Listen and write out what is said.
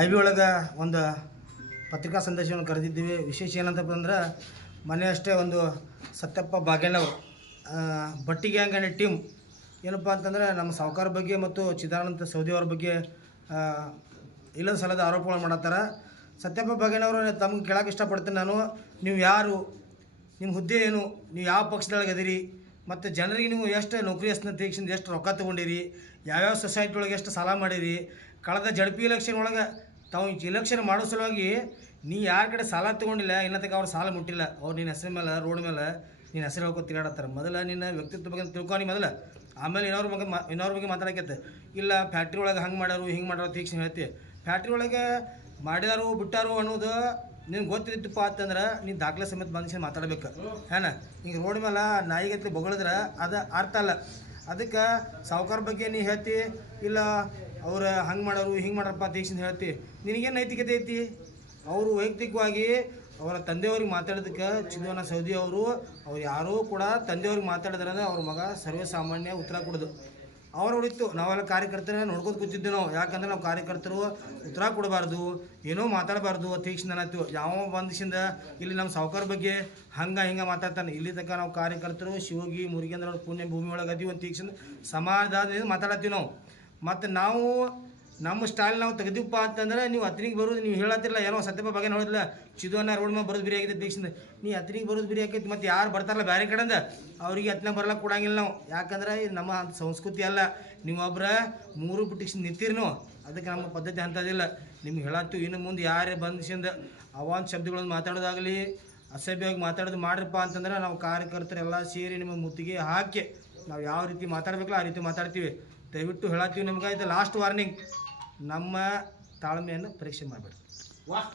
I B ಒಳಗೆ ಒಂದು ಪತ್ರಿಕಾ ಸಂದೇಶವನ್ನು ಕರೆದಿದ್ದೀವಿ. ವಿಶೇಷ ಏನಂತಪ್ಪ ಅಂದ್ರೆ ಮೊನ್ನೆ ಅಷ್ಟೇ ಒಂದು ಸತ್ಯಪ್ಪ ಬಾಗೇನವರು. ಬಟ್ಟಿ ಗ್ಯಾಂಗ್ ಅನ್ನೋ ಟೀಮ್ ಏನಪ್ಪ ಅಂತಂದರೆ, ನಮ್ಮ ಸಾವುಕಾರ ಬಗ್ಗೆ ಮತ್ತು ಚಿದಾನಂದ ಸೌದಿ ಅವ್ರ ಬಗ್ಗೆ ಇಲ್ಲದ ಸಲದ ಆರೋಪಗಳು ಮಾಡತ್ತಾರ. ಸತ್ಯಪ್ಪ ಬಾಗೇನವರು ತಮ್ಗೆ ಕೇಳಕ್ಕೆ ಇಷ್ಟಪಡ್ತೀನಿ ನಾನು. ನೀವು ಯಾರು? ನಿಮ್ಮ ಹುದ್ದೆ ಏನು? ನೀವು ಯಾವ ಪಕ್ಷದೊಳಗೆ ಅದಿರಿ ಮತ್ತು ಜನರಿಗೆ ನೀವು ಎಷ್ಟು ನೌಕರಿ ಎಷ್ಟು ಎಷ್ಟು ರೊಕ್ಕ ತೊಗೊಂಡಿರಿ? ಯಾವ್ಯಾವ ಸೊಸೈಟಿ ಒಳಗೆ ಎಷ್ಟು ಸಾಲ ಮಾಡಿರಿ? ಕಳೆದ ಜಡ್ಪಿ ಇಲೆಕ್ಷನ್ ಒಳಗೆ ತಾವು ಇಲೆಕ್ಷನ್ ಮಾಡೋ ಸಲುವಾಗಿ ನೀ ಯಾರ ಕಡೆ ಸಾಲ ತೊಗೊಂಡಿಲ್ಲ ಇನ್ನತಕ್ಕೆ ಅವ್ರು ಸಾಲ ಮುಟ್ಟಿಲ್ಲ. ಅವ್ರು ನಿನ್ನ ಹೆಸರು ಮೇಲೆ ರೋಡ್ ಮೇಲೆ, ನಿನ್ನ ಹೆಸರು ಹೋಗೋ ತಿರುಗಾಡತ್ತಾರೆ. ಮೊದಲ ನಿನ್ನ ವ್ಯಕ್ತಿತ್ವ ಬಗ್ಗೆ ತಿಳ್ಕೊ ನೀ ಮೊದಲ. ಆಮೇಲೆ ಇನ್ನೋರ ಬಗ್ಗೆ ಮಾ, ಇನ್ನೋರ ಬಗ್ಗೆ ಮಾತಾಡಕತ್ತೆ. ಇಲ್ಲ ಫ್ಯಾಕ್ಟ್ರಿ ಒಳಗೆ ಹಂಗೆ ಮಾಡ್ಯಾರು, ಹಿಂಗೆ ಮಾಡ್ಯಾರು ತೀಕ್ಷಣ ಹೇಳ್ತಿ. ಫ್ಯಾಕ್ಟ್ರಿ ಒಳಗೆ ಮಾಡ್ಯಾರು ಬಿಟ್ಟಾರು ಅನ್ನೋದು ನಿನ್ಗೆ ಗೊತ್ತಿದ್ದಪ್ಪ ಅಂತಂದ್ರೆ ನೀನು ದಾಖಲೆ ಸಮೇತ ಬಂದು ಮಾತಾಡ್ಬೇಕು. ಏನ ಈಗ ರೋಡ್ ಮೇಲೆ ನಾಯಿಗತ್ಲೆ ಬೊಗಳಿದ್ರೆ ಅದು ಅರ್ಥ ಅಲ್ಲ. ಅದಕ್ಕೆ ಸಾವುಕಾರ ಬಗ್ಗೆ ನೀ ಹೇಳ್ತಿ, ಇಲ್ಲ ಅವ್ರು ಹಂಗೆ ಮಾಡೋರು, ಹಿಂಗೆ ಮಾಡಪ್ಪ ತೀಕ್ಷ್ಣ ಹೇಳ್ತಿ. ನಿನಗೇನು ನೈತಿಕತೆ ಐತಿ? ಅವರು ವೈಯಕ್ತಿಕವಾಗಿ ಅವರ ತಂದೆಯವ್ರಿಗೆ ಮಾತಾಡೋದಕ್ಕೆ ಚಿದ್ವನ ಸೌದಿ ಅವರು, ಅವ್ರು ಯಾರೂ ಕೂಡ ತಂದೆಯವ್ರಿಗೆ ಮಾತಾಡಿದ್ರೆ ಅವ್ರ ಮಗ ಸರ್ವೇಸಾಮಾನ್ಯ ಉತ್ತರ ಕೊಡೋದು. ಅವ್ರು ಹೊಡಿತು. ನಾವೆಲ್ಲ ಕಾರ್ಯಕರ್ತರ ನೋಡ್ಕೊತ ಕೂತಿದ್ದೆ ನಾವು. ಯಾಕಂದ್ರೆ ನಾವು ಕಾರ್ಯಕರ್ತರು ಉತ್ತರ ಕೊಡಬಾರ್ದು, ಏನೋ ಮಾತಾಡಬಾರ್ದು ತೀಕ್ಷ್ಣ ಅನ್ನತ್ತು ಯಾವ ಬಂದಿಸಿಂದ ಇಲ್ಲಿ ನಮ್ಮ ಸಾವುಕಾರ ಬಗ್ಗೆ ಹಂಗೆ ಹಿಂಗೆ ಮಾತಾಡ್ತಾನೆ. ಇಲ್ಲಿ ತನಕ ನಾವು ಕಾರ್ಯಕರ್ತರು, ಶಿವಗಿ, ಮುರುಗೇಂದ್ರ ಪುಣ್ಯ ಭೂಮಿ ಒಳಗೆ ಅದೀವಿ ಅಂತ ತೀಕ್ಷ್ಣ ಸಮಾಜದಿಂದ ಮಾತಾಡತ್ತೀವಿ ನಾವು. ಮತ್ತು ನಾವು ನಮ್ಮ ಸ್ಟೈಲ್ ನಾವು ತೆಗೆದಿಪ್ಪ ಅಂತಂದ್ರೆ ನೀವು ಹತ್ತನಿಗೆ ಬರೋದು ನೀವು ಹೇಳತ್ತಿರಲ್ಲ, ಏನೋ ಸತ್ಯಪ್ಪ ಬಗ್ಗೆ ನೋಡಿದ್ಲ ಚಿದುವನ್ನ ರೋಡ್ ಮೇಲೆ ಬರೋದು ಬಿರಿ ಆಗಿದೆ ದೀಕ್ಷಿಂದ. ನೀ ಹತ್ತನಿಗೆ ಬರೋದು ಬಿರಿ ಆಗೈತಿ ಮತ್ತು ಯಾರು ಬರ್ತಾರಲ್ಲ ಬೇರೆ ಕಡೆಯಿಂದ, ಅವ್ರಿಗೆ ಹತ್ತನೇ ಬರಲ್ಲ ಕೊಡಂಗಿಲ್ಲ ನಾವು. ಯಾಕಂದ್ರೆ ಇದು ನಮ್ಮ ಸಂಸ್ಕೃತಿ ಅಲ್ಲ. ನೀವೊಬ್ಬರ ಮೂರು ಬಿಟ್ಟು ನಿಂತೀರಿ ಅದಕ್ಕೆ ನಮ್ಮ ಪದ್ಧತಿ ಅಂಥದ್ದಿಲ್ಲ. ನಿಮ್ಗೆ ಹೇಳತ್ತೀವಿ, ಇನ್ನು ಮುಂದೆ ಯಾರೇ ಬಂದಿಸಿಂದ ಅವಾನ್ ಶಬ್ದಗಳನ್ನು ಮಾತಾಡೋದಾಗಲಿ, ಅಸಭ್ಯವಾಗಿ ಮಾತಾಡೋದು ಮಾಡ್ರಪ್ಪ ಅಂತಂದ್ರೆ ನಾವು ಕಾರ್ಯಕರ್ತರೆಲ್ಲ ಸೇರಿ ನಿಮಗೆ ಮುತ್ತಿಗೆ ಹಾಕಿ ನಾವು ಯಾವ ರೀತಿ ಮಾತಾಡ್ಬೇಕಲ್ಲ ಆ ರೀತಿ ಮಾತಾಡ್ತೀವಿ. ದಯವಿಟ್ಟು ಹೇಳತ್ತೀವಿ ನಮ್ಗೆ ಲಾಸ್ಟ್ ವಾರ್ನಿಂಗ್ ನಮ್ಮ ತಾಳ್ಮೆಯನ್ನು ಪರೀಕ್ಷೆ ಮಾಡಬೇಡಿ ವಾಹ್